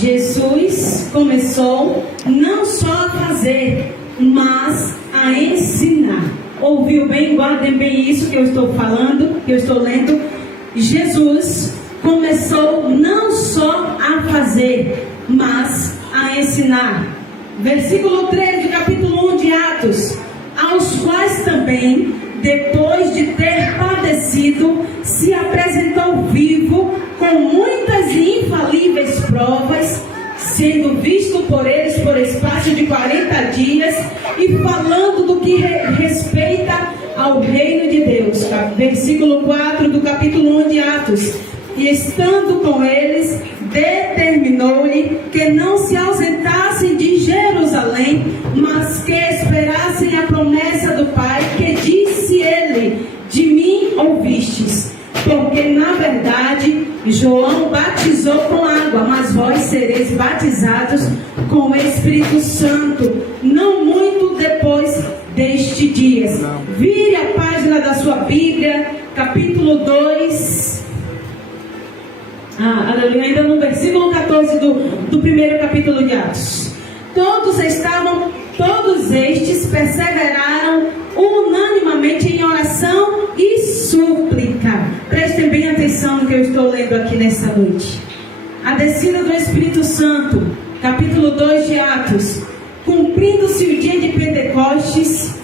Jesus começou não só a fazer, mas a ensinar. Ouviu bem? Guardem bem isso que eu estou falando, que eu estou lendo. Jesus começou não só a fazer, mas a ensinar. Versículo 13 do capítulo 1 de Atos: aos quais também, depois de ter padecido, se apresentou vivo com muitas e infalíveis provas, sendo visto por eles por espaço de 40 dias, e falando do que respeita ao reino de Deus. Versículo 4 do capítulo 1 de Atos: e estando com eles, determinou-lhe que não se ausentassem de Jerusalém, mas que esperassem a promessa do Pai, que disse ele: de mim ouvistes. Porque na verdade João batizou com água, mas vós sereis batizados com o Espírito Santo não muito depois deste dia. Vire a página da sua Bíblia, capítulo 2. Ainda no versículo 14 do primeiro capítulo de Atos. Todos estes perseveraram unanimemente em oração e súplica. Prestem bem atenção no que eu estou lendo aqui nessa noite. A descida do Espírito Santo, capítulo 2 de Atos. Cumprindo-se o dia de Pentecostes,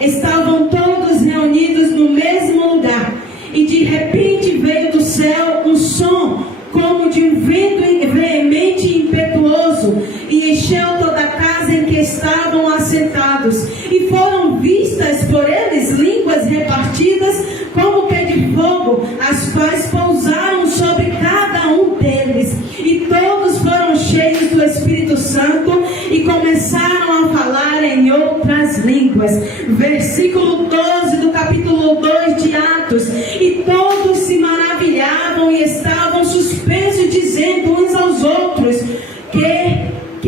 estavam todos reunidos no mesmo lugar, e de repente veio do céu um som como de um vento veemente e impetuoso, e encheu toda a casa em que estavam assentados, e foram vistas por eles línguas repartidas como que de fogo, as quais pousaram sobre cada um deles, e todos foram cheios do Espírito Santo e começaram a falar em outras línguas. Versículo 12 do capítulo 2 de Atos: e todos se maravilhavam e estavam suspensos, dizendo uns aos outros: que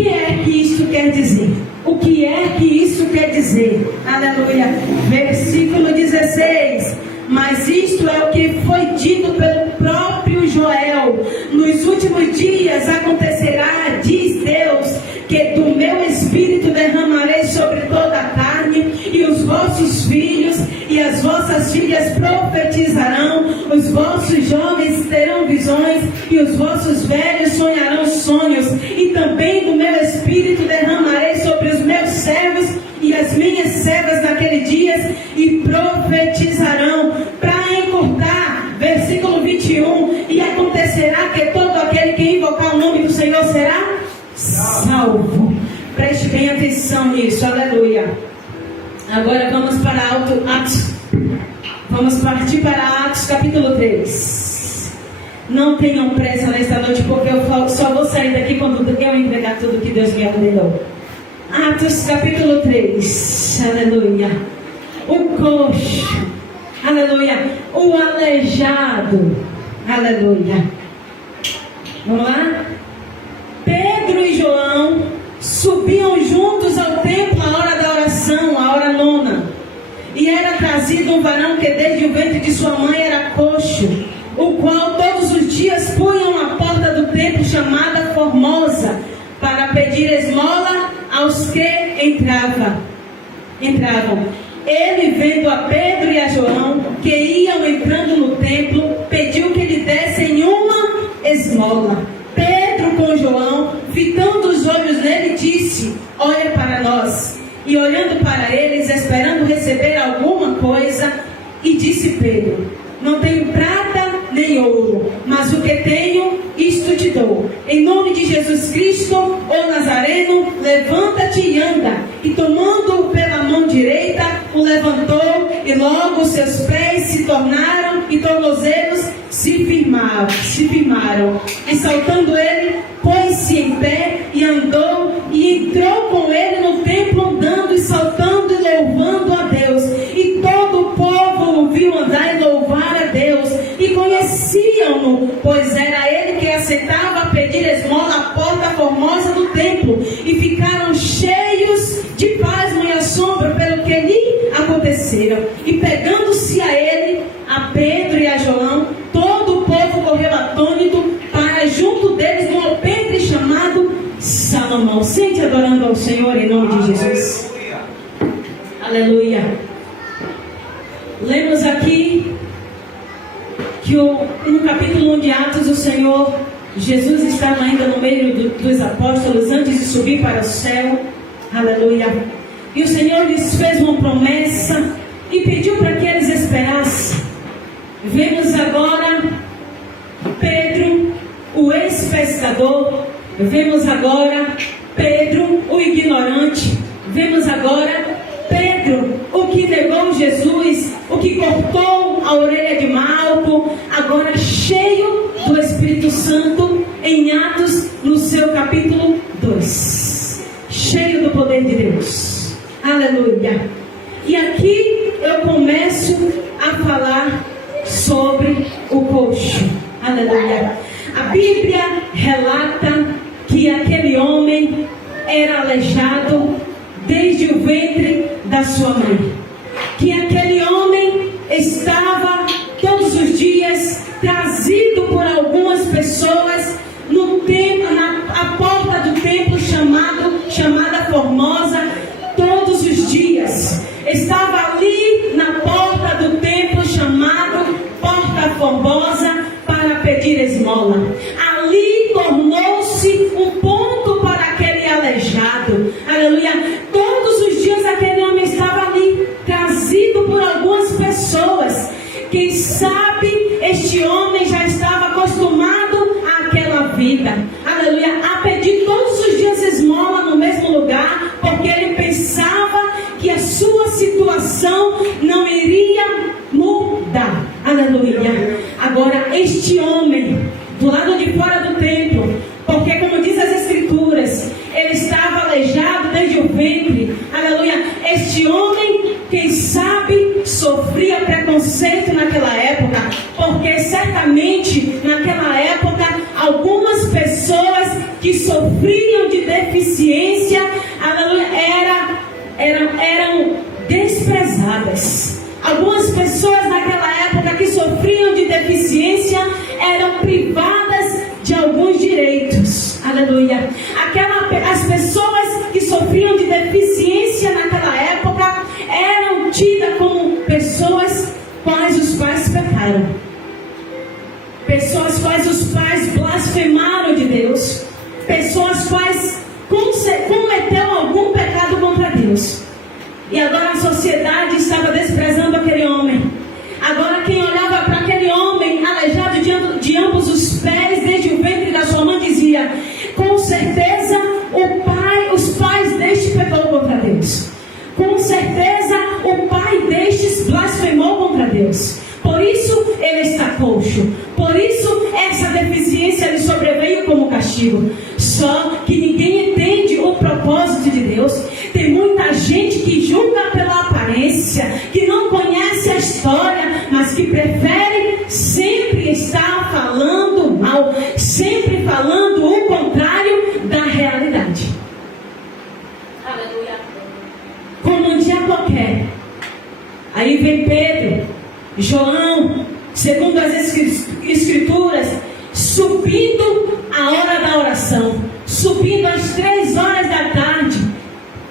é que isso quer dizer? O que é que isso quer dizer? Aleluia. Versículo 16: mas isto é o que foi dito pelo próprio Joel: nos últimos dias acontecerá, diz Deus, que do meu Espírito derramarei sobre toda a carne, e os vossos filhos e as vossas filhas profetizarão, os vossos jovens terão visões, e os vossos velhos sonharão sonhos, e também do meu Espírito derramarei sobre os meus servos e as minhas servas naquele dia, e profetizarão. Para encurtar, versículo 21: e acontecerá que todo aquele que invocar o nome do Senhor será salvo. Preste bem atenção nisso, aleluia. Agora vamos para Atos. Vamos partir para Atos capítulo 3. Não tenham pressa nesta noite, porque eu só vou sair daqui quando eu entregar tudo que Deus me ordenou. Atos capítulo 3, aleluia. O coxo, aleluia. O aleijado, aleluia. Vamos lá? Pedro e João subiam juntos ao templo à hora da oração, a hora nona. E era trazido um varão que desde o ventre de sua mãe era coxo, o qual todos os dias punham à porta do templo chamada Formosa, para pedir esmola aos que entravam. Ele, vendo a Pedro e a João, que iam entrando no templo, pediu que lhe dessem uma esmola. Pedro, com João, fitando os olhos nele, disse: olha para nós. E olhando para eles, esperando receber alguma coisa, e disse Pedro: não tenho prata nem ouro, mas o que tenho, isto te dou. Em nome de Jesus Cristo, o Nazareno, levanta-te e anda. E tomando-o pela mão direita, o levantou, e logo os seus pés se tornaram, e tornozelos se firmaram. E saltando ele, pôs-se em pé e andou, e entrou com ele no templo, andando e saltando e louvando a Deus. E todo o povo o viu andar e louvar a Deus, e conheciam-no, pois era ele que assentava a pedir esmola à porta formosa do templo, e ficaram cheios de pasmo e assombro pelo que lhe aconteceram. E pegando-se a ele, a Pedro e a João, todo o povo correu atônito para junto deles a mão. Sente adorando ao Senhor em nome de Jesus. Aleluia. Lemos aqui que no capítulo 1 de Atos, o Senhor Jesus estava ainda no meio dos apóstolos antes de subir para o céu. Aleluia. E o Senhor lhes fez uma promessa e pediu para que eles esperassem. Vemos agora Pedro, o ex-pescador. Vemos agora Pedro, o ignorante. Vemos agora Pedro, o que negou Jesus, o que cortou a orelha de Malco, agora cheio do Espírito Santo, em Atos, no seu capítulo 2. Cheio do poder de Deus. Aleluia. E aqui eu começo a falar sobre o coxo. Aleluia. A Bíblia relata que aquele homem era aleijado desde o ventre da sua mãe. Que aquele homem estava todos os dias trazido por algumas pessoas no templo, na porta do templo chamada Formosa, todos os dias. Estava ali na porta do templo chamado Porta Formosa para pedir esmola. Ali tornou-se um ponto para aquele aleijado. Aleluia. Todos os dias aquele homem estava ali, trazido por algumas pessoas. Quem sabe este homem já estava acostumado àquela vida. Aleluia. A pedir todos os dias esmola no mesmo lugar, porque ele pensava que a sua situação não iria mudar. Aleluia. Agora este homem, do lado de fora do templo, porque como diz as Escrituras, ele estava aleijado desde o ventre. Aleluia. Este homem, quem sabe, sofria preconceito naquela época, porque certamente naquela época algumas pessoas que sofriam de deficiência, aleluia, eram desprezadas. Algumas pessoas naquela época que sofriam de deficiência eram privadas de alguns direitos. Aleluia. As pessoas que sofriam de deficiência naquela época eram tidas como pessoas quais os pais pecaram. Pessoas quais os pais blasfemaram de Deus. Pessoas quais cometeu algum pecado contra Deus. E agora a sociedade estava desprezando aquele homem. Agora quem olhava para aquele homem aleijado de ambos os pés, desde o ventre da sua mãe, dizia: com certeza os pais deste pecou contra Deus. Com certeza o pai destes blasfemou contra Deus. Por isso ele está coxo. Por isso essa deficiência lhe sobreveio como castigo. Só que ninguém entende o propósito de Deus. Tem muita gente que julga pela aparência, que não conhece a história, mas que prefere sempre estar falando mal, sempre falando o contrário da realidade. Aleluia. Como um dia qualquer, aí vem Pedro, João, segundo as Escrituras, subindo a hora da oração, subindo às 3 horas da tarde,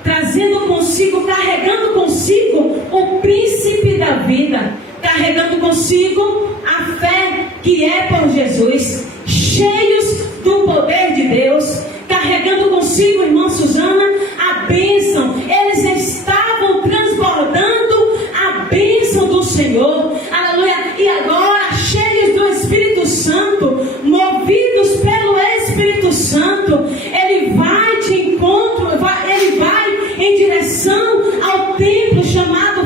trazendo consigo, carregando consigo o príncipe da vida, carregando consigo a fé que é por Jesus, cheios do poder de Deus, carregando consigo, irmã Suzana, a bênção. Eles estavam transbordando a bênção do Senhor. Aleluia. E agora, cheios do Espírito Santo, movidos pelo Espírito Santo, ele vai de encontro, ele vai em direção ao templo chamado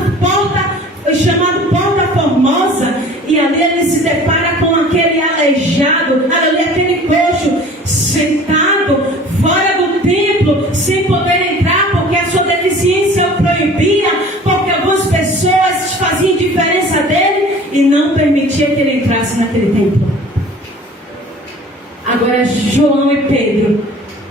Porta Formosa, e ali ele se depara com aquele aleijado, aleluia, aquele coxo sentado fora do templo, sem poder entrar, porque a sua deficiência o proibia, porque algumas pessoas faziam diferença dele e não permitia que ele entrasse naquele templo. Agora João e Pedro,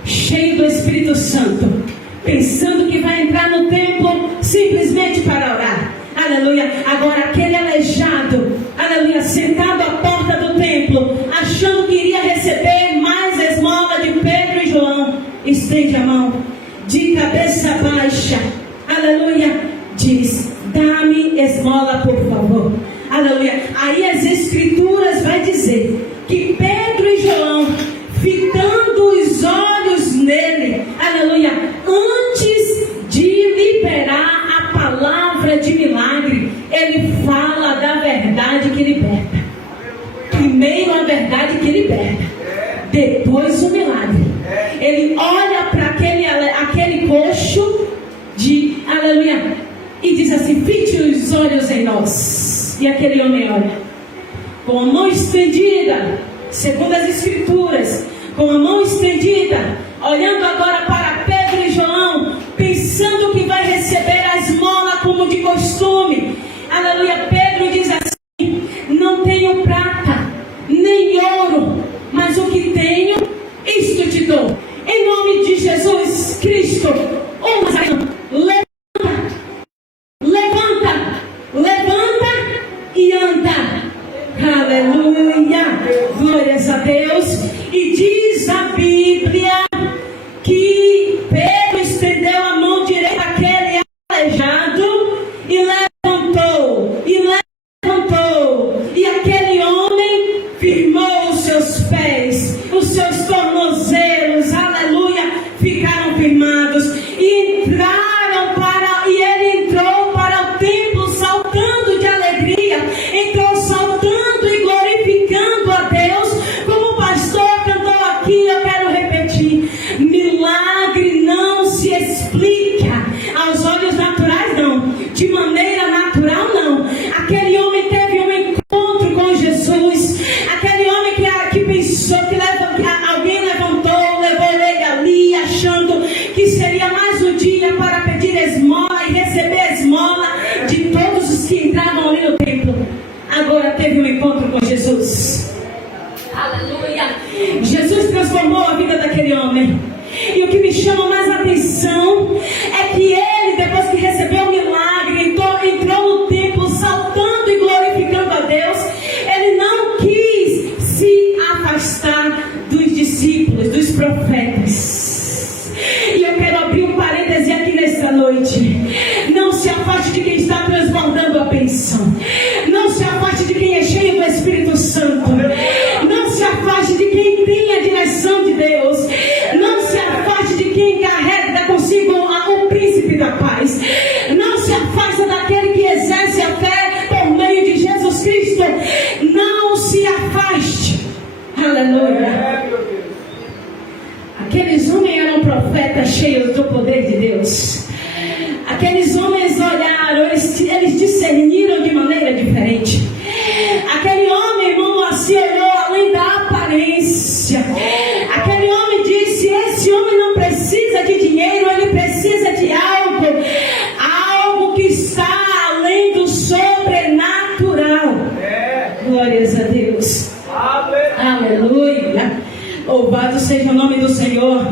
cheios do Espírito Santo, pensando que vai entrar no templo simplesmente para orar. Aleluia. Agora aquele aleijado, aleluia, sentado à porta do templo, achando que iria receber mais esmola de Pedro e João, e estende a mão, de cabeça baixa, aleluia, diz: dá-me esmola, por favor, aleluia. Aí as escrituras vai dizer que Pedro e João, fitando os olhos nele, aleluia, antes de liberar a palavra de milagre, ele fala da verdade que liberta. Primeiro a verdade que liberta, depois o milagre. Ele olha para aquele coxo de aleluia e diz assim: fite os olhos em nós. E aquele homem olha com a mão estendida, segundo as escrituras, com a mão estendida, olhando agora para Pedro e João, pensando que vai receber a esmola como de costume. Aleluia. Pedro diz assim: não tenho prata nem ouro, mas o que tenho, isto te dou. Em nome de Jesus Cristo, o Nazareno, levanta e anda. Aleluia, glórias a Deus. E diz a Bíblia que Pedro estendeu a mão direita àquele aleijado e levantou, e aquele homem firmou os seus pés, os seus tornozelos, aleluia, ficaram firmados e ele entrou para o templo saltando de alegria, entrou saltando e glorificando a Deus, como o pastor cantou aqui. Eu quero repetir: milagre não se explica aos olhos naturais, não, de maneira natural, não. Aquele homem teve um encontro com Jesus, aquele homem que pensou que alguém levou ele ali, achando que seria mais um dia para pedir esmola e receber esmola de todos os que entravam ali no templo. Agora teve um encontro com Jesus. Aleluia. Jesus transformou a vida daquele homem. E o que me chama mais atenção é que ele, depois que recebeu o milagre, entrou no templo saltando e glorificando a Deus. Ele não quis se afastar dos discípulos, dos profetas. E eu quero abrir um parêntese aqui nesta noite. Não se afaste de quem está transbordando a bênção. Não se afaste de quem é cheio do Espírito Santo. Não se afaste de quem tem a direção de Deus. Não se afaste de quem carrega consigo o príncipe da paz. Não se afaste daquele que exerce a fé por meio de Jesus Cristo. Não se afaste. Aleluia. Aqueles homens eram profetas cheios do poder de Deus. Aqueles homens olharam, eles discerniram de maneira diferente. Aquele homem, irmão, assim olhou além da aparência. Aquele homem disse: esse homem não precisa de dinheiro, ele precisa de algo que está além do sobrenatural. Glórias a Deus. Aleluia. Louvado seja o nome do Senhor.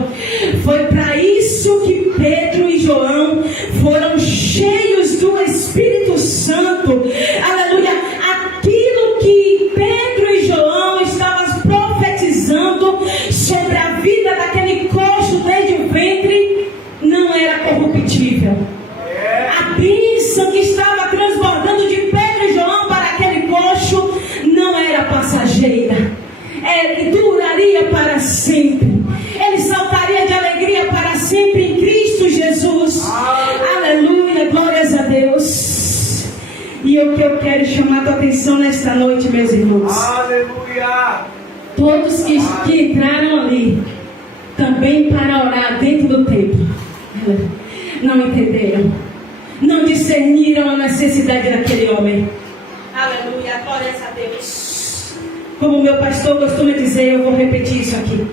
Foi para isso que Pedro e João foram cheios do Espírito Santo. Aleluia. Aquilo que Pedro e João estavam profetizando sobre a vida daquele coxo desde o ventre não era corruptível. A bênção que estava transbordando de Pedro e João para aquele coxo não era passageira. Ele duraria para sempre. Ele saltaria de alegria para sempre em Cristo Jesus. Aleluia, glórias a Deus. E o que eu quero chamar a tua atenção nesta noite, meus irmãos. Aleluia. Todos que entraram ali também para orar dentro do templo não entenderam, não discerniram a necessidade daquele homem. Aleluia, glórias a Deus. Como o meu pastor costuma dizer, eu vou repetir isso aqui.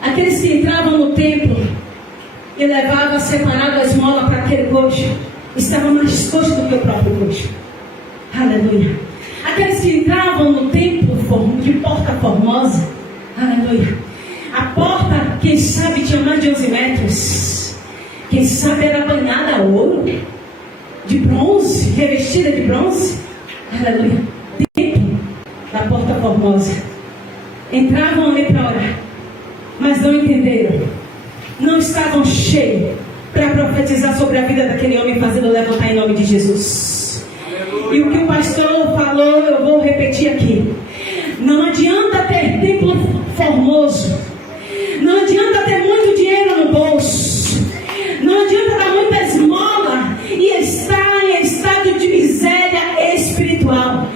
Aqueles que entravam no templo e levavam separado a esmola para aquele coxo, estavam mais coxos do que o próprio coxo. Aleluia. Aqueles que entravam no templo de porta formosa, aleluia. A porta, quem sabe, tinha mais de 11 metros. Quem sabe era banhada a ouro, de bronze, revestida de bronze. Aleluia. Da porta formosa. Entravam ali para orar, mas não entenderam não estavam cheios para profetizar sobre a vida daquele homem, fazendo levantar em nome de Jesus. E o que o pastor falou, eu vou repetir aqui. Não adianta ter templo formoso, não adianta ter muito dinheiro no bolso, não adianta dar muita esmola e estar em estado de miséria espiritual.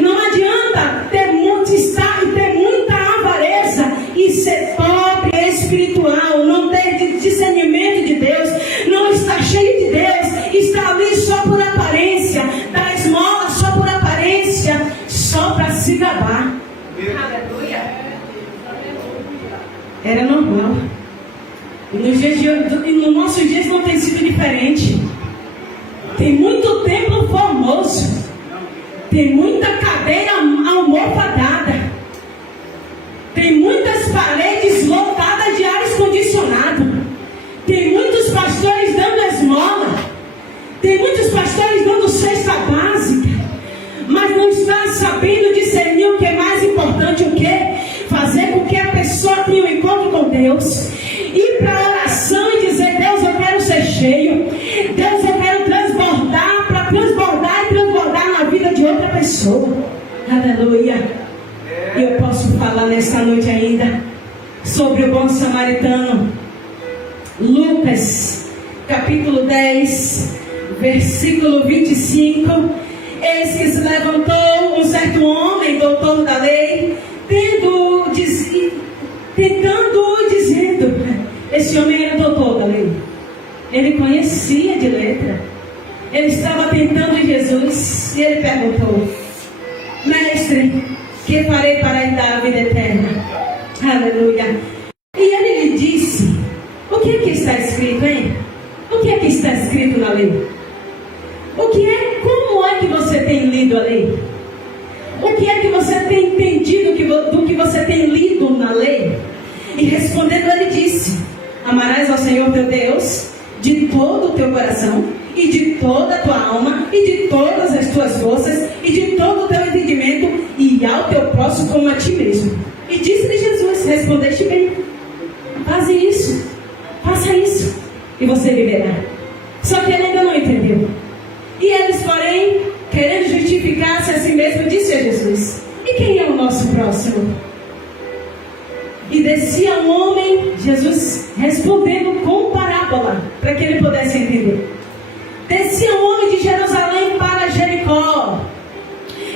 Não adianta ter muita avareza e ser pobre espiritual, não ter discernimento de Deus, não estar cheio de Deus, estar ali só por aparência, dar esmola só por aparência, só para se gabar. Aleluia. Era normal. E nos nossos dias não tem sido diferente. Tem muito templo formoso, tem muita cadeira almofadada, tem muitas paredes lotadas de ar condicionado, tem muitos pastores dando esmola, tem muitos pastores dando cesta básica, mas não está sabendo discernir o que é mais importante, o que? Fazer com que a pessoa tenha um encontro com Deus, ir para a oração e dizer: Deus, eu quero ser cheio, Deus, eu quero transbordar, para transbordar e transbordar na vida de outra pessoa. Aleluia. E eu posso falar nesta noite ainda sobre o bom samaritano. Lucas capítulo 10 versículo 25. Eis que se levantou um certo homem, doutor da lei, dizendo, esse homem era doutor da lei, ele conhecia de letra, ele estava tentando Jesus, e ele perguntou: Mestre, que farei para herdar a vida eterna? Aleluia. E ele lhe disse: o que é que está escrito, hein? O que é que está escrito na lei? Como é que você tem lido a lei? O que é que você tem entendido do que você tem lido na lei? E respondendo, ele disse: amarás ao Senhor teu Deus de todo o teu coração, e de toda a tua alma, e de todas as tuas forças, e de todo o teu entendimento, e ao teu próximo como a ti mesmo. E disse-lhe Jesus: respondeste bem, faça isso, e você viverá. Só que ele ainda não entendeu. E eles, porém, querendo justificar-se a si mesmo, disse a Jesus: e quem é o nosso próximo? E descia um homem, Jesus respondendo com parábola, para que ele pudesse entender. Descia um homem de Jerusalém para Jericó,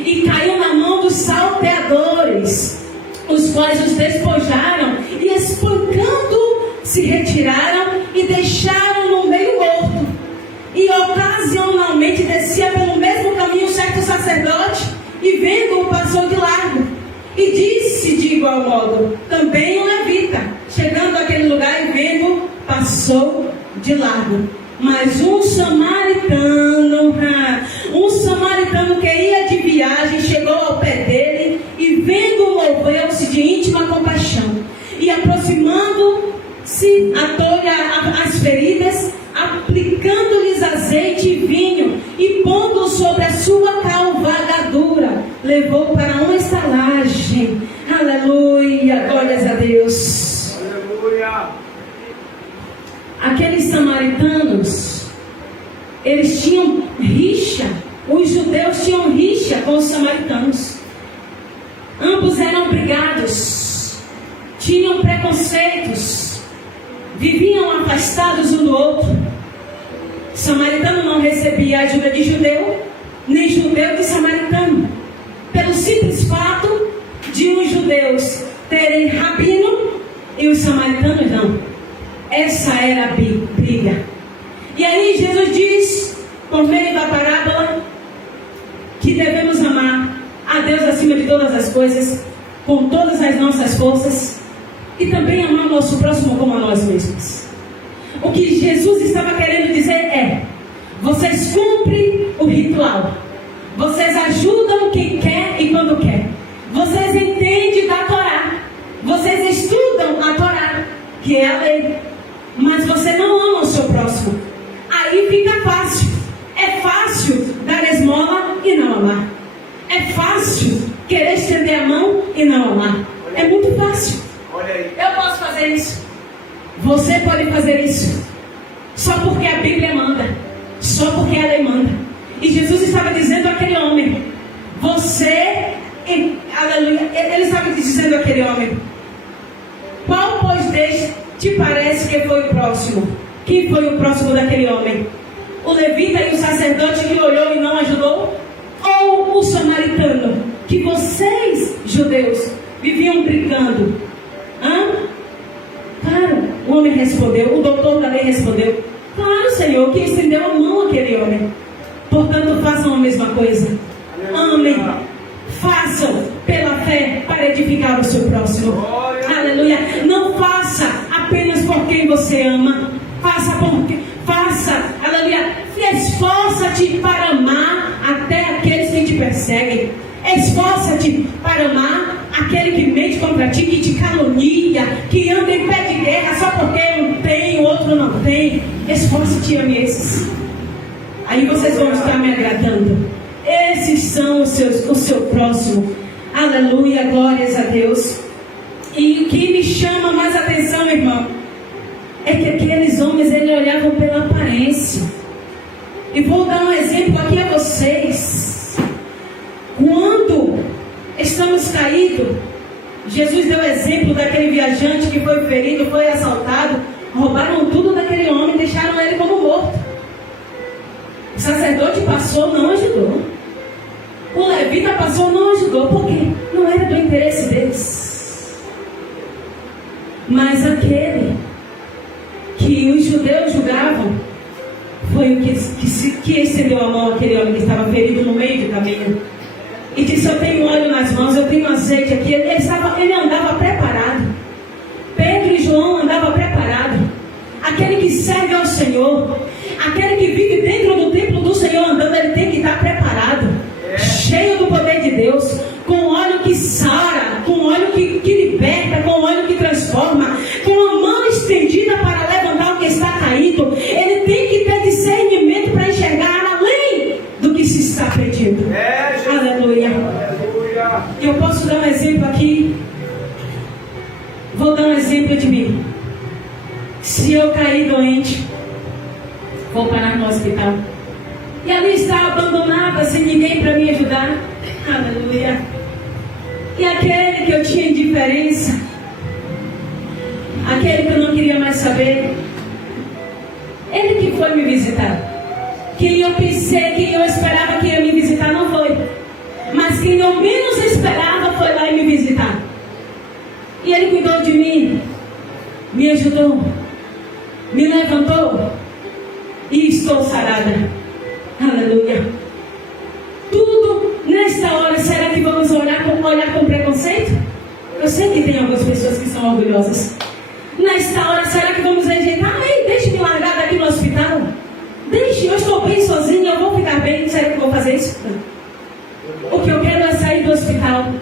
e caiu na mão dos salteadores, os quais os despojaram, e espancando, se retiraram e deixaram no meio morto. E ocasionalmente descia pelo mesmo caminho certo sacerdote, e vendo-o passou de largo. E disse de igual modo também o levita, chegando àquele lugar e vendo, passou de largo. Mas um samaritano que ia de viagem, chegou ao pé dele e vendo, moveu-se de íntima compaixão, e aproximando-se, atou-lhe as feridas, aplicando-lhes azeite e vinho, e pondo sobre a sua cavalgadura, levou para uma estalagem. Aleluia, glórias a Deus. Aleluia. Aqueles samaritanos, eles tinham rixa, os judeus tinham rixa com os samaritanos. Ambos eram brigados, tinham preconceitos, viviam afastados um do outro. Samaritano não recebia ajuda de judeu, nem judeu de samaritano, pelo simples fato de os judeus terem rabino e os samaritanos não. Essa era a briga. E aí Jesus diz, por meio da parábola, que devemos amar a Deus acima de todas as coisas, com todas as nossas forças, e também amar o nosso próximo como a nós mesmos. O que Jesus estava querendo dizer é: vocês cumprem o ritual, vocês ajudam quem quer e quando quer, vocês entendem da Torá, vocês estudam a Torá, que é a lei, mas você não ama o seu próximo. Aí fica fácil. É fácil dar esmola e não amar. É fácil querer estender a mão e não amar. É muito fácil. Eu posso fazer isso. Você pode fazer isso só porque a Bíblia manda, só porque a lei manda. E Jesus estava dizendo àquele homem, aleluia, ele estava dizendo àquele homem, qual pois destes te parece que foi o próximo? Quem foi o próximo daquele homem? O levita e o sacerdote que olhou e não ajudou? Ou o samaritano que vocês, judeus, viviam brincando? Claro, o homem respondeu, o doutor da lei respondeu, claro, Senhor, que estendeu a mão àquele homem. Portanto, façam a mesma coisa. Amem, façam pela fé para edificar o seu próximo. Aleluia. Não faça apenas por quem você ama. Faça, aleluia. Esforça-te para amar até aqueles que te perseguem. Esforça-te para amar aquele que mente contra ti, que te calunia, que anda em pé de guerra só porque um tem, o outro não tem. Esforça-te e ame esses. Aí vocês vão estar me agradando. Esses são o seu próximo. Aleluia, glórias a Deus. E o que me chama mais atenção, irmão, é que aqueles homens, eles olhavam pela aparência. E vou dar um exemplo aqui a vocês. Quando estamos caídos, Jesus deu exemplo daquele viajante que foi ferido, foi assaltado, roubaram tudo daquele homem, deixaram ele como morto. O sacerdote passou, não ajudou. O levita passou, não ajudou. Por quê? Não era do interesse deles. Mas aquele que os judeus julgavam foi o que estendeu a mão àquele homem que estava ferido no meio do caminho e disse, eu tenho óleo nas mãos, eu tenho azeite aqui. Ele andava preparado. Pedro e João andavam preparados. Aquele que serve ao Senhor, aquele que vive dentro do templo do Senhor andando, ele tem que estar preparado, cheio do poder de Deus, com óleo que sara, com óleo que liberta, com óleo que transforma, com a mão estendida para levantar o que está caído. Ele tem que ter discernimento para enxergar além do que se está pedindo. Aleluia. Eu posso dar um exemplo aqui. Vou dar um exemplo de mim. Se eu cair doente, vou parar no hospital, e ali está abandonada, sem ninguém para me ajudar. Aleluia. E aquele que eu tinha indiferença, aquele que eu não queria mais saber, ele que foi me visitar. Quem eu pensei, quem eu esperava que ia me visitar, não foi. Mas quem eu menos esperava foi lá e me visitar. E ele cuidou de mim, me ajudou, me levantou, e estou sarada. Aleluia. Tudo nesta hora, será que vamos olhar com preconceito? Eu sei que tem algumas pessoas que são orgulhosas. Nesta hora, será que vamos rejeitar? Ei, deixe-me largar daqui no hospital. Deixe, eu estou bem sozinha, eu vou ficar bem. Será que eu vou fazer isso? Não. O que eu quero é sair do hospital.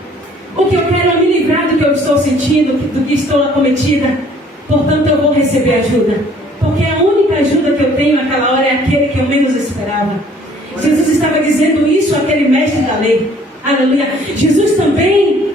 O que eu quero é me livrar do que eu estou sentindo, do que estou acometida. Portanto, eu vou receber ajuda. Porque a única ajuda que eu tenho naquela hora é aquele que eu menos esperava. Jesus estava dizendo isso àquele mestre da lei. Aleluia. Jesus também,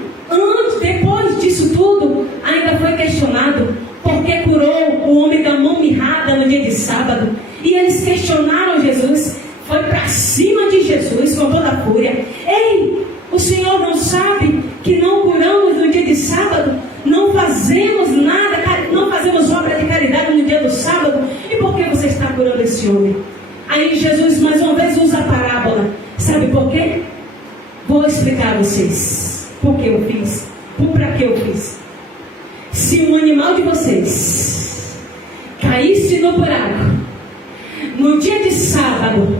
depois disso tudo, ainda foi questionado porque curou o homem da mão mirrada no dia de sábado. E eles questionaram Jesus. Foi para cima de Jesus com toda a fúria. Ei, o Senhor não sabe que não curamos no dia de sábado? Não fazemos nada, não fazemos obra de caridade no dia do sábado? E por que você está curando esse homem? Aí Jesus mais uma vez usa a parábola. Sabe por quê? Vou explicar a vocês por que eu fiz, para que eu fiz. Se um animal de vocês caísse no buraco no dia de sábado,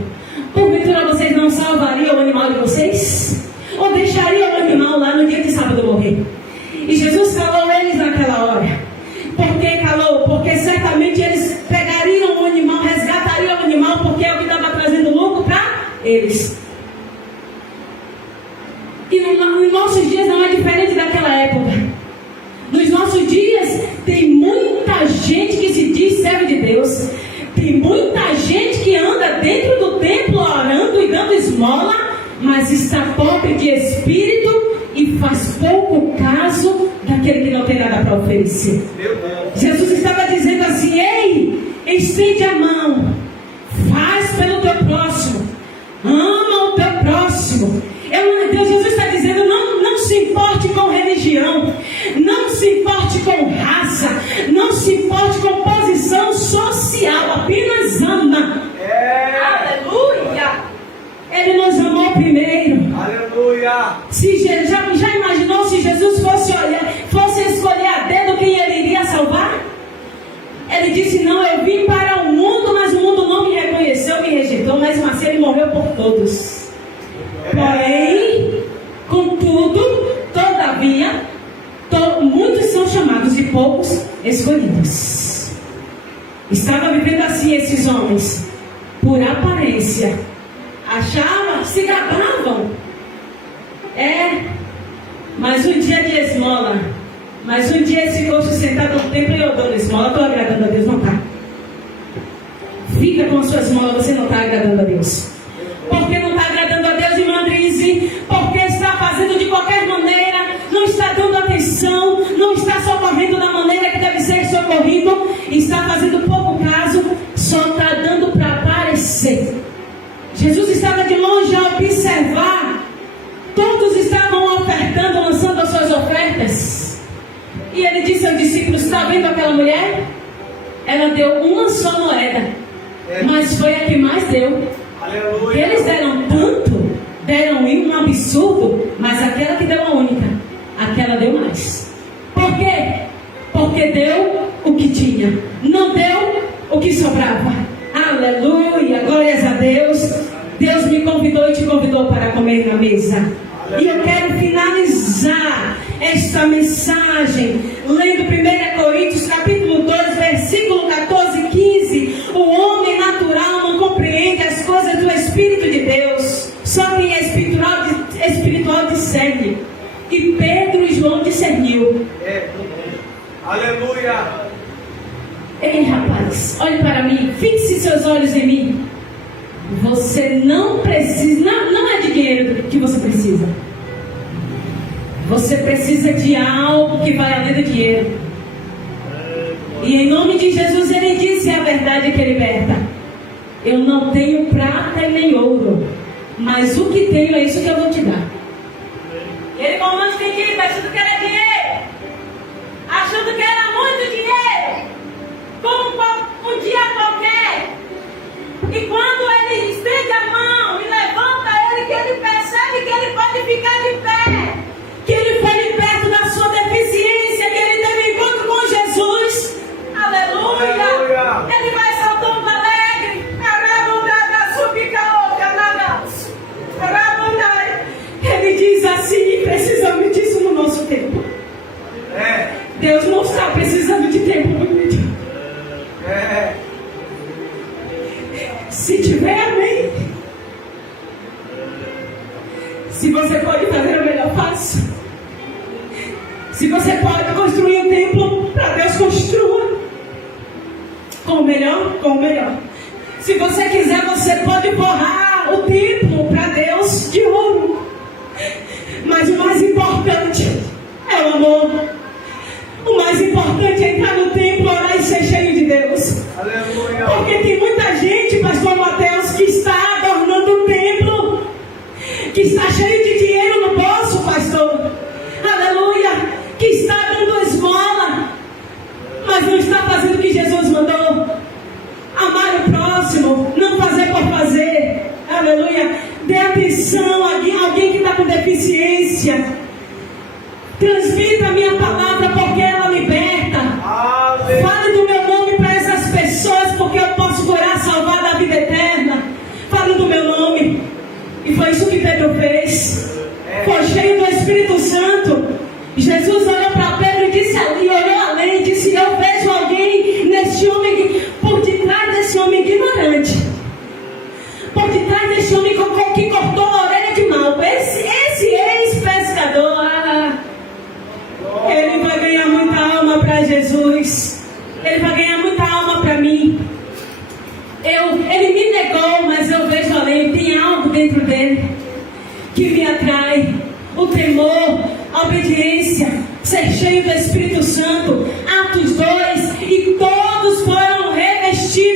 porventura vocês não salvariam o animal de vocês? Ou deixariam o animal lá no dia de sábado morrer? E Jesus calou eles naquela hora. Por que calou? Porque certamente eles pegariam o animal, resgatariam o animal, porque é o que estava trazendo lucro para eles. E nos nossos dias não é diferente daquela época. Nos nossos dias tem muita gente que se diz servo de Deus. Tem muita gente que anda dentro do templo orando e dando esmola, mas está pobre de espírito e faz pouco caso daquele que não tem nada para oferecer. Jesus estava dizendo estende a mão, faz pelo teu próximo, ama o teu próximo. Deus, Jesus está dizendo, não se importe com religião, não se importe com raça, não se importe com posição social, apenas ama. Aleluia! Ele nos amou primeiro. Aleluia! Já imaginou se Jesus fosse escolher a dedo quem ele iria salvar? Ele disse, não, eu vim para o mundo, mas o mundo não me reconheceu, me rejeitou, mas assim ele morreu por todos. Porém, contudo, todavia, muitos são chamados e poucos escolhidos. Estavam vivendo assim esses homens, por aparência, achavam, se gabavam. Mas um dia de esmola, mas um dia esse coxo sentado no templo e eu dando esmola, estou agradando a Deus, não está? Fica com a sua esmola, você não está agradando a Deus. Por que não está agradando a Deus, irmã Drise? Porque está fazendo de qualquer maneira, não está dando atenção, não está socorrendo da maneira que deve ser socorrido, está fazendo pouco caso, só está dando para aparecer. Jesus estava de longe a observar, todos estavam ofertando, lançando as suas ofertas, e ele disse aos discípulos, está vendo aquela mulher? Ela deu uma só moeda, mas foi a que mais deu. Aleluia. Eles deram tanto, deram um absurdo, mas aquela que deu a única, aquela deu mais. Por quê? Porque deu o que tinha, não deu o que sobrava. Aleluia, glórias a Deus. Deus me convidou e te convidou para comer na mesa. Aleluia. E eu quero finalizar esta mensagem lendo 1 Coríntios capítulo 2, versículo 14 e 15. O homem natural não compreende as coisas do Espírito de Deus, só quem é espiritual discerne. E Pedro e João discerniu. Aleluia. Ei, rapaz, olhe para mim, fixe seus olhos em mim. Você não precisa, não é de dinheiro que você precisa. Você precisa de algo que vai além do dinheiro. E em nome de Jesus ele disse a verdade que liberta. Eu não tenho prata e nem ouro, mas o que tenho é isso que eu vou te dar. Ele comandou tem dito, achando que era dinheiro, achando que era muito dinheiro, como um dia qualquer. E quando ele estende a mão e levanta ele, que ele percebe que ele pode ficar de pé, que ele foi liberto da sua deficiência, que ele teve encontro com Jesus. Aleluia! Aleluia. Ele vai saltando alegre. Ele diz assim, precisamos disso no nosso tempo. Deus não está precisando de tempo muito. Se tiver, amém. Se você pode fazer o melhor, faça. Se você pode construir um templo para Deus, construa. Com o melhor. Se você quiser, você pode forrar o templo para Deus de ouro. Mas o mais importante é o amor. O mais importante é entrar no templo, orar e ser cheio de Deus. Aleluia. Porque tem muita gente, pastor Mateus, que está adornando o templo, que está cheio de dinheiro no bolso, pastor. Aleluia. Que está dando esmola, mas não está fazendo o que Jesus mandou. Amar o próximo, não fazer por fazer. Aleluia. Dê atenção a alguém que está com deficiência. Transmita a minha palavra, porque ela liberta. Fale do meu nome para essas pessoas, porque eu posso curar, salvar da vida eterna. Fale do meu nome. E foi isso que Pedro fez. Foi cheio do Espírito Santo. Jesus olhou para Pedro e disse ali, olhou além, e disse: eu vejo alguém nesse homem, por detrás desse homem ignorante, por detrás desse homem que cortou a orelha de mal, esse ex-pescador, ele vai ganhar muita alma para Jesus, ele vai ganhar muita alma para mim. Ele me negou, mas eu vejo além, tem algo dentro dele que me atrai, o temor, a obediência, ser cheio do Espírito Santo. Atos 2, e todos foram revestidos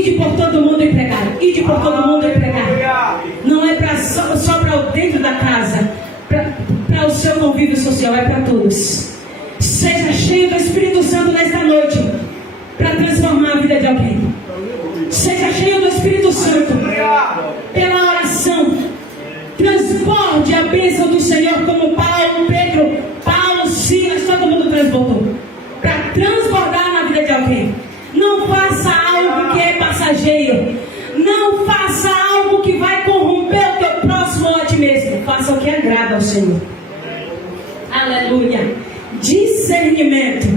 ide por todo mundo e pregar. Ide por todo mundo e pregar. Não é só para o dentro da casa, para o seu convívio social, é para todos. Seja cheio do Espírito Santo nesta noite, para transformar a vida de alguém. Seja cheio do Espírito Santo, pela oração. Transborde a bênção do Senhor, como Paulo, Pedro, Paulo, Silas, todo mundo transbordou. Para transbordar na vida de alguém. Não faça algo que é passageiro. Não faça algo que vai corromper o teu próximo ou a ti mesmo. Faça o que agrada ao Senhor. Aleluia. Discernimento.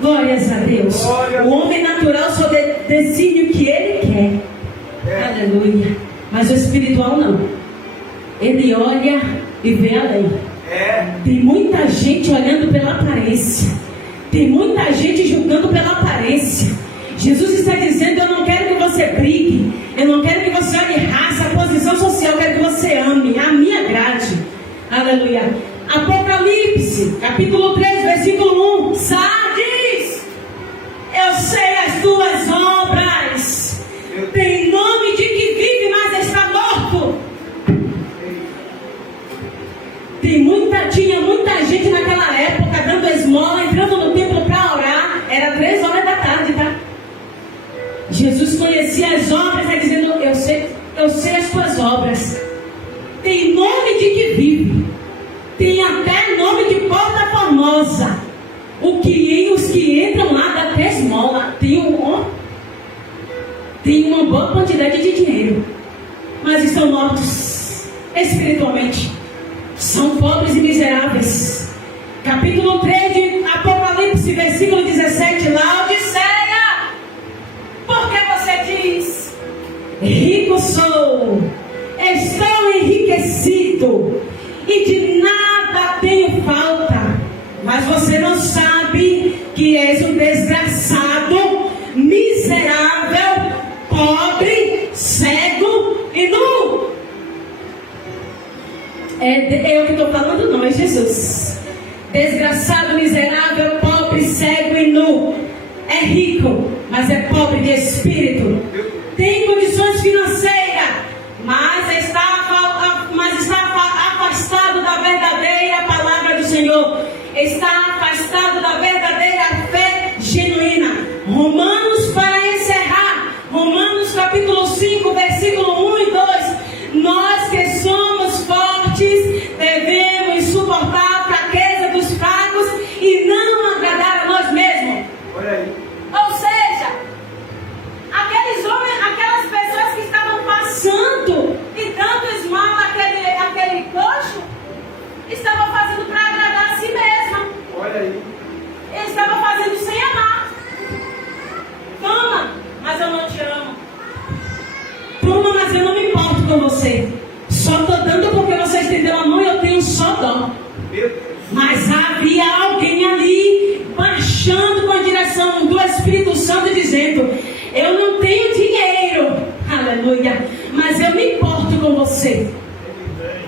Glórias a Deus. O homem natural só decide o que ele quer. Aleluia. Mas o espiritual não. Ele olha e vê além. Tem muita gente olhando pela aparência. Tem muita gente julgando pela aparência. Jesus está dizendo: eu não quero que você brigue, eu não quero que você olhe raça, posição social, eu quero que você ame, a minha grade. Aleluia. Apocalipse, capítulo 3, versículo 1. Sardes, eu sei as tuas obras. Tem nome de que vive, mas está morto. Tinha muita gente naquela época dando esmola, entrando no templo para orar. Era 3 horas da tarde, tá? Jesus conhecia as obras, está dizendo: eu sei as tuas obras. Tem nome de que vive. Tem até nome de porta formosa. Os que entram lá dá até esmola. Tem uma boa quantidade de dinheiro, mas estão mortos espiritualmente. São pobres e miseráveis. Capítulo 3 de Apocalipse, versículo 17. Laodiceia, por que você diz: rico sou, estou enriquecido e de nada tenho falta? Mas você não sabe que és um desgraçado, miserável, pobre, cego e nu. É eu que estou falando, não é Jesus. Desgraçado, miserável, pobre, cego e nu. É rico, mas é pobre de espírito. Tem condições financeiras, mas está afastado da verdadeira palavra do Senhor. Está afastado da verdadeira fé genuína. Romanos, para encerrar, Romanos capítulo 5, versículo 1 e 2. Nós que somos fortes devemos suportar a fraqueza dos fracos e não agradar a nós mesmos. Olha aí. Ou seja, aqueles homens, aquelas pessoas que estavam passando e dando esmola àquele coxo, estavam fazendo para agradar a si mesma. Olha aí. Eles estavam fazendo sem amar. Toma, mas eu não te amo. Toma, mas eu não me importo com você. Só estou dando porque você estendeu a mão e eu tenho só dó. Mas havia alguém ali baixando com a direção do Espírito Santo, dizendo: eu não tenho dinheiro, aleluia, mas eu me importo com você.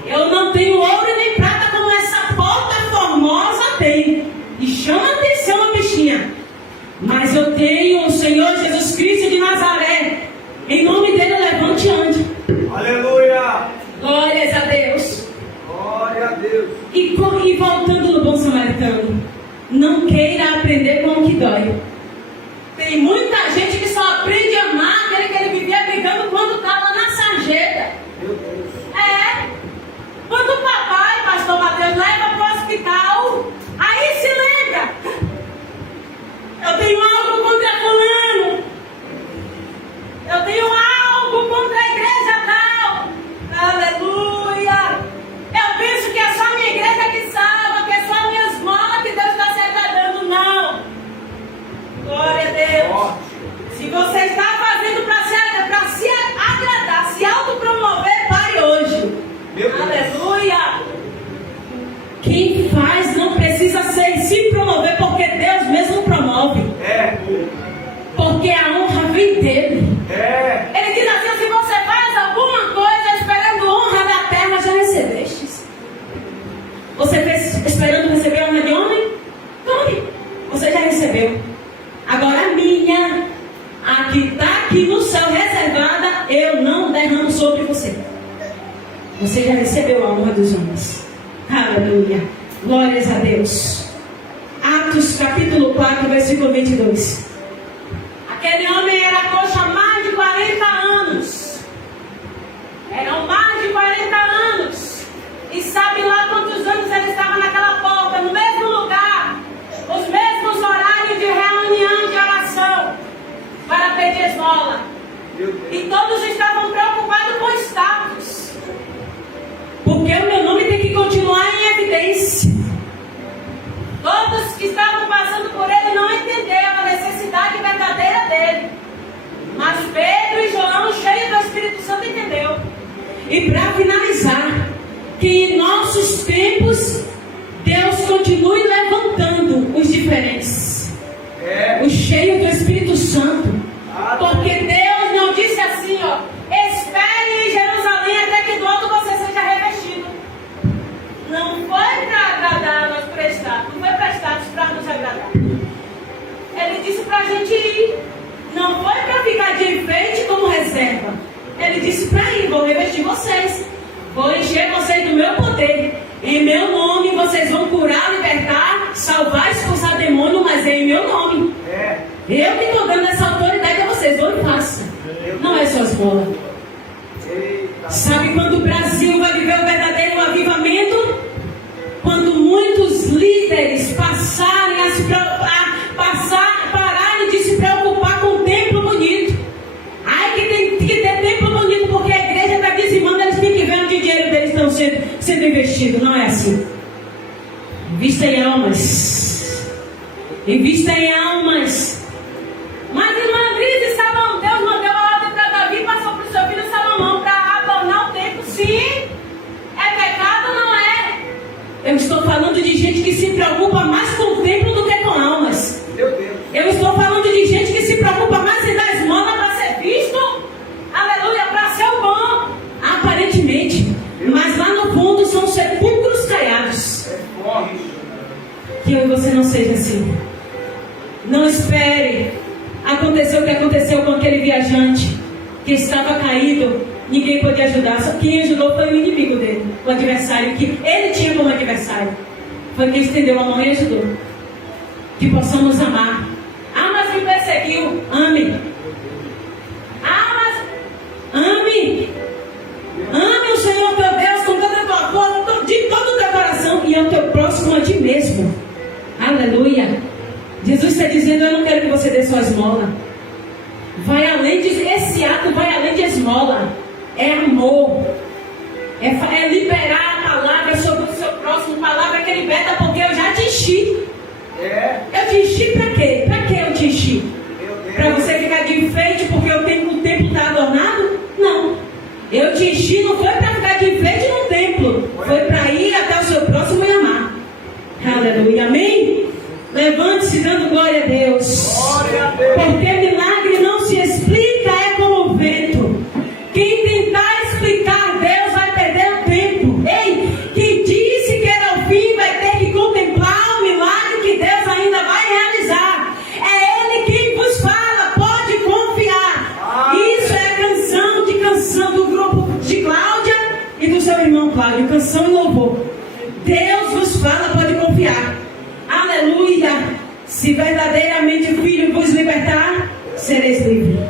Eu não tenho ouro nem prata como essa porta formosa tem. E chama a atenção a bichinha. Mas eu tenho o Senhor Jesus Cristo de Nazaré. Em nome dele, levante e ande. Aleluia. Glórias a Deus. Glória a Deus. E voltando no bom samaritano, não queira aprender com o que dói. Tem muita gente que só aprende a amar aquele que ele vivia brigando quando estava na sarjeta. Meu Deus. Quando o papai, pastor Mateus, leva para o hospital, aí se lembra: eu tenho algo contra fulano, eu tenho algo contra a igreja tal. Aleluia. Eu penso que é só a minha igreja que salva, que é só a minha esmola que Deus está se agradando. Não. Glória a Deus. Se você está fazendo para se agradar, se autopromover, pare hoje. Aleluia. Quem faz não precisa se promover, porque Deus mesmo promove. Porque a honra vem dele. Ele diz assim: se você faz alguma coisa esperando honra da terra, já recebeste. Você fez esperando receber honra de homem? Tome, você já recebeu. Agora a minha, a que está aqui aqui no céu reservada, eu não derramo sobre você. Você já recebeu a honra dos homens. Aleluia. Glórias a Deus. Atos capítulo 4, versículo 22. Aquele homem era coxo há mais de 40 anos. Eram mais de 40 anos. E sabe lá quantos anos ele estava naquela porta, no mesmo lugar, os mesmos horários de reunião, de oração, para pedir esmola. E todos estavam preocupados com status. Porque o meu nome tem que continuar em evidência. Todos que estavam passando por ele não entenderam a necessidade verdadeira dele. Mas Pedro e João, cheios do Espírito Santo, entendeu. E para finalizar, que em nossos tempos Deus continue levantando os diferentes, os cheios do Espírito Santo. Porque Deus não disse assim, ó, espere em Jerusalém até que do alto você seja revestido. Não foi para agradar nós prestados, não foi prestados para nos agradar. Ele disse para a gente ir. Não foi para ficar de enfeite como reserva. Ele disse para ir, vou revestir vocês. Vou encher vocês do meu poder. Em meu nome vocês vão curar, libertar, salvar, expulsar demônio, mas é em meu nome. Eu que estou dando essa autoridade a vocês. Vão e façam. Não é só esmola. Sabe quando o Brasil vai viver o verdadeiro avivamento? Quando muitos líderes pararem de se preocupar com o templo bonito. Ai, que tem que ter templo bonito, porque a igreja está dizimando, eles têm que ver onde o dinheiro deles estão sendo investido. Não é assim. Invista em almas. Invista em almas. Mas irmã Grise, Deus mandou a ordem para Davi e passou para o seu filho Salomão para adornar o templo. Sim. É pecado ou não é? Eu estou falando de gente que se preocupa mais com o templo do que com almas. Eu estou falando de gente que se preocupa mais em dar esmola para ser visto. Aleluia, para ser o bom. Aparentemente. Mas lá no fundo são sepulcros caiados. Que eu e você não seja assim. Não espere acontecer o que aconteceu com aquele viajante que estava caído. Ninguém podia ajudar. Só quem ajudou foi o inimigo dele, o adversário que ele tinha como adversário. Foi quem estendeu a mão e ajudou. Que possamos amar. Ah, mas me perseguiu. Ame. Ah, mas ame. Ame o Senhor teu Deus com toda a tua força, de todo o teu coração, e ao teu próximo a ti mesmo. Aleluia. Jesus está dizendo: eu não quero que você dê sua esmola. Vai além de esse ato, vai além de esmola. É amor. É liberar a palavra sobre o seu próximo. Palavra que liberta, porque eu já te enchi. Eu te enchi para quê? Para que eu te enchi? Para você ficar de enfeite porque o templo está adornado? Não. Eu te enchi não foi para ficar de enfeite no templo. Foi para ir até o seu próximo e amar. Aleluia. Amém? Levante-se dando glória a Deus. Porque milagre não se explica, é como o vento. Quem tentar explicar Deus vai perder o tempo. Ei, quem disse que era o fim vai ter que contemplar o milagre que Deus ainda vai realizar. É Ele quem vos fala, pode confiar. Isso é canção do grupo de Cláudia e do seu irmão Cláudio, canção e louvor. Deus vos fala, pode confiar. Aleluia. Se verdadeiramente o Filho vos libertar, sereis livres.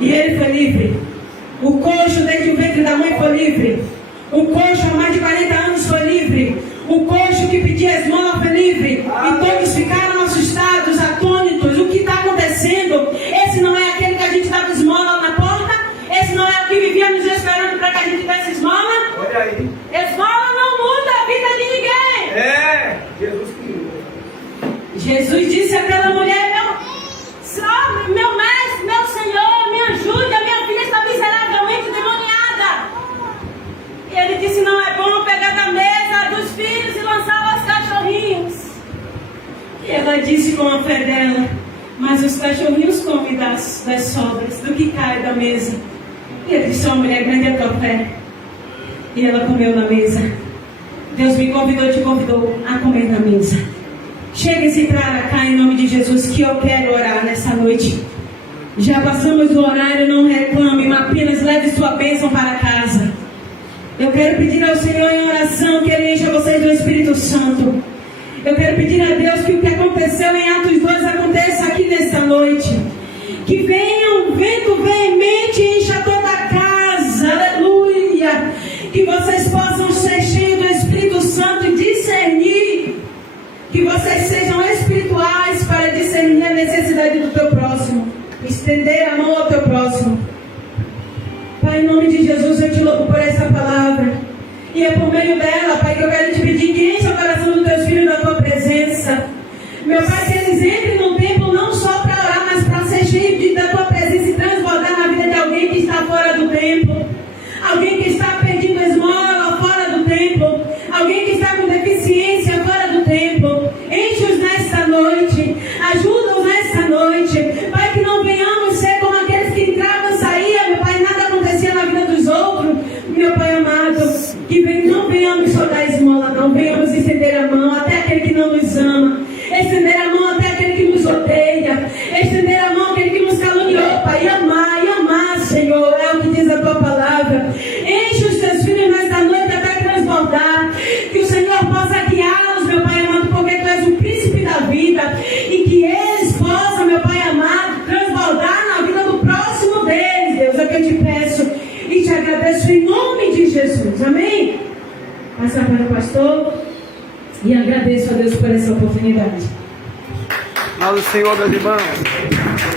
E ele foi livre. O coxo desde o ventre da mãe foi livre. O coxo há mais de 40 anos foi livre. O coxo que pedia esmola foi livre. E todos ficaram assustados, atônitos. O que está acontecendo? Esse não é aquele que a gente dava esmola na porta? Esse não é o que vivia nos esperando para que a gente desse esmola? Olha aí. Esmola não muda a vida de ninguém. Jesus querido. Jesus disse àquela mulher: meu mestre, meu Senhor, me ajude, a minha filha está miseravelmente demoniada. E ele disse: não é bom pegar da mesa dos filhos e lançá-la aos cachorrinhos. E ela disse com a fé dela: mas os cachorrinhos comem das sobras, do que cai da mesa. E ele disse: mulher, grande é a tua fé. E ela comeu na mesa. Deus me convidou, te convidou a comer na mesa. Chegue-se para cá em nome de Jesus, que eu quero orar nessa noite. Já passamos do horário, não reclame, mas apenas leve sua bênção para casa. Eu quero pedir ao Senhor em oração que Ele encha vocês do Espírito Santo. Eu quero pedir a Deus que o que aconteceu em Atos 2 aconteça aqui nesta noite. Que venha um vento veemente e encha toda a casa. Aleluia. Que vocês possam ser cheios do Espírito Santo e discernir. Que vocês sejam espirituais para discernir a necessidade do teu próximo. Estender a mão ao teu próximo. Pai, em nome de Jesus, eu te louvo por essa palavra. E é por meio dela, Pai, que eu quero te pedir que encha o coração dos teus filhos da tua presença. Meu Pai, que eles entrem no templo não só para orar, mas para ser cheios da tua presença e transbordar na vida de alguém que está fora do templo. Alguém que está pedindo esmola fora do templo. Alguém que está com deficiência fora do templo. Enche-os nesta noite. Ajuda-os nesta noite. Pai, que não venhamos ser como aqueles que entravam e saíam, meu Pai, nada acontecia na vida dos outros. Meu Pai amado, que não venhamos só dar esmola, não. Venhamos estender a mão até aquele que não nos ama. Estender a mão até aquele que nos odeia. Estender a mão àquele que nos caluniou, Pai. E amar, Senhor. É o que diz a tua palavra. Enche os teus filhos nesta noite até transbordar. Que o Senhor possa guiá-los, meu Pai amado, porque tu és o príncipe da vida. E que eles possam, meu Pai amado, transbordar na vida do próximo deles, Deus. É o que eu te peço e te agradeço em nome de Jesus. Amém? Passar para o pastor. E agradeço a Deus por essa oportunidade. Ao Senhor, meus irmãos.